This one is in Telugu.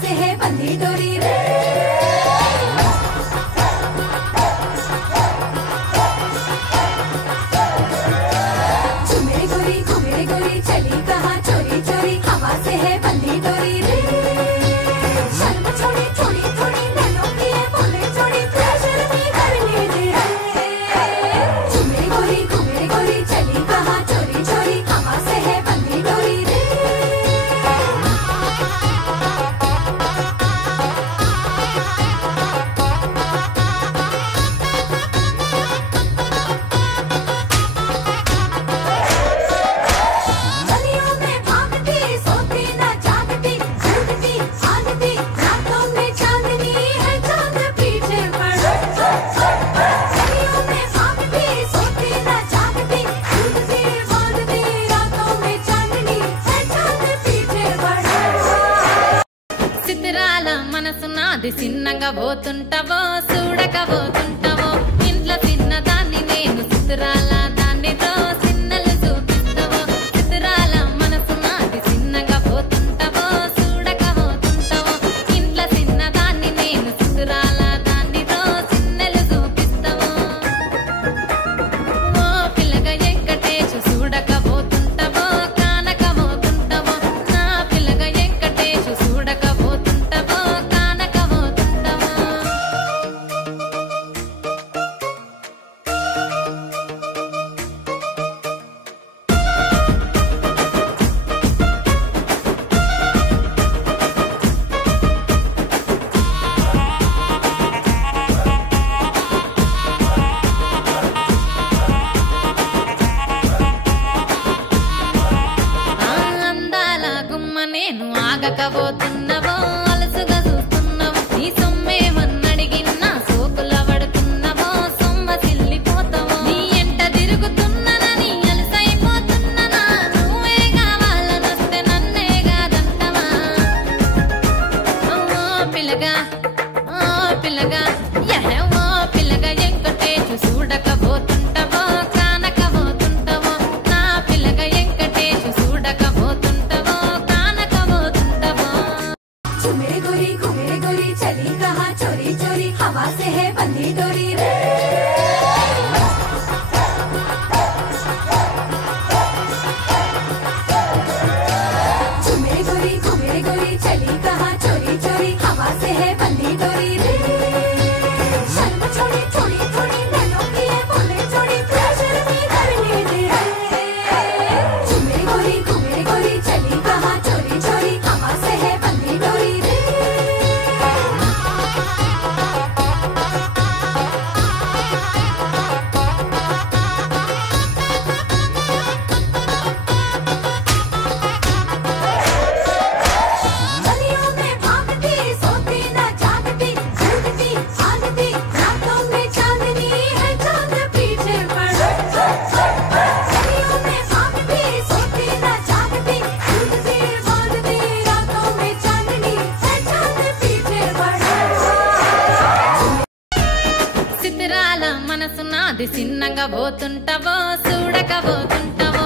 से है बंधी डोरी रे। झूमे गोरी घूमे गोरी चली कहाँ चोरी चोरी हवा से है बंधी डोरी रे। शर्म छोड़ी थोड़ी थोड़ी नैनों की है बोले छोड़ी प्रेशर में कर ले दे। झूमे गोरी घूमे गोरी चली कहाँ चोरी चोरी हवा से है बंधी डोरी रे। गलियों में भागती सोती न जागती झूठती भागती रातों में चांदनी है चांद पीछे पड़ा। गलियों में भागती सोती न जागती झूठती भागती रातों में चांदनी है चांद पीछे पड़ा। చిత్రాల మనసు నాది చిన్నగా పోతుంటావో చూడకపోతుంటావో ఇంట్లో చిన్నదాన్ని నేను చిత్రాల దాన్నితో చిన్నలు చూపిస్తావో చిత్రాల మనసు నాది చిన్నగా పోతుంటావో చూడకపోతుంటావో ఇంట్లో చిన్నదాన్ని నేను చిత్రాల దాన్నితో చిన్నలు చూపిస్తావో ఓ పిల్లగా వెంకటేశు చూడకపోతుంటావో కానకపోతుంటావో నా పిల్లగా వెంకటేశు చూడకపోతుంటావో కానకపోతుంటావో అందాల గుమ్మ నేను ఆగకపోతున్నావో అలసుగా చూస్తున్నావో నీ సొమ్మేమన్నడిగిన్నా సోకుల పడుతున్నావో సొమ్మ సిల్లిపోతావో నీ ఎంట తిరుగుతున్నానని అలసైపోతున్నానా నువ్వే కావాలనొస్తే నన్నే కాదంటావా ఓ పిల్లగా యహే ఓ పిల్లగా వెంకటేశు చూడకపోతుంటావో కానకపోతుంటావో నా పిల్లగా వెంకటేశు చూడకపోతుంటావో కానకపోతుంటావో झूमे गोरी घूमे गोरी चली कहाँ चोरी चोरी हवा से है बंधी डोरी रे। झूमे गोरी घूमे गोरी चली कहाँ चोरी चोरी हवा से है बंधी डोरी रे। शर्म छोड़ी थोड़ी थोड़ी नैनों की है बोले छोड़ी प्रेशर में कर ले दे। झूमे गोरी घूमे गोरी चली कहाँ चोरी चोरी हवा से है बंधी डोरी रे। गलियों में भागती सोती न जागती झूठती भागती रातों में चांदनी है चांद पीछे पड़ा। गलियों में भागती सोती न जागती झूठती भागती रातों में चांदनी है चांद पीछे पड़ा। చిత్రాల మనసు నాది చిన్నగా పోతుంటావో చూడకపోతుంటావో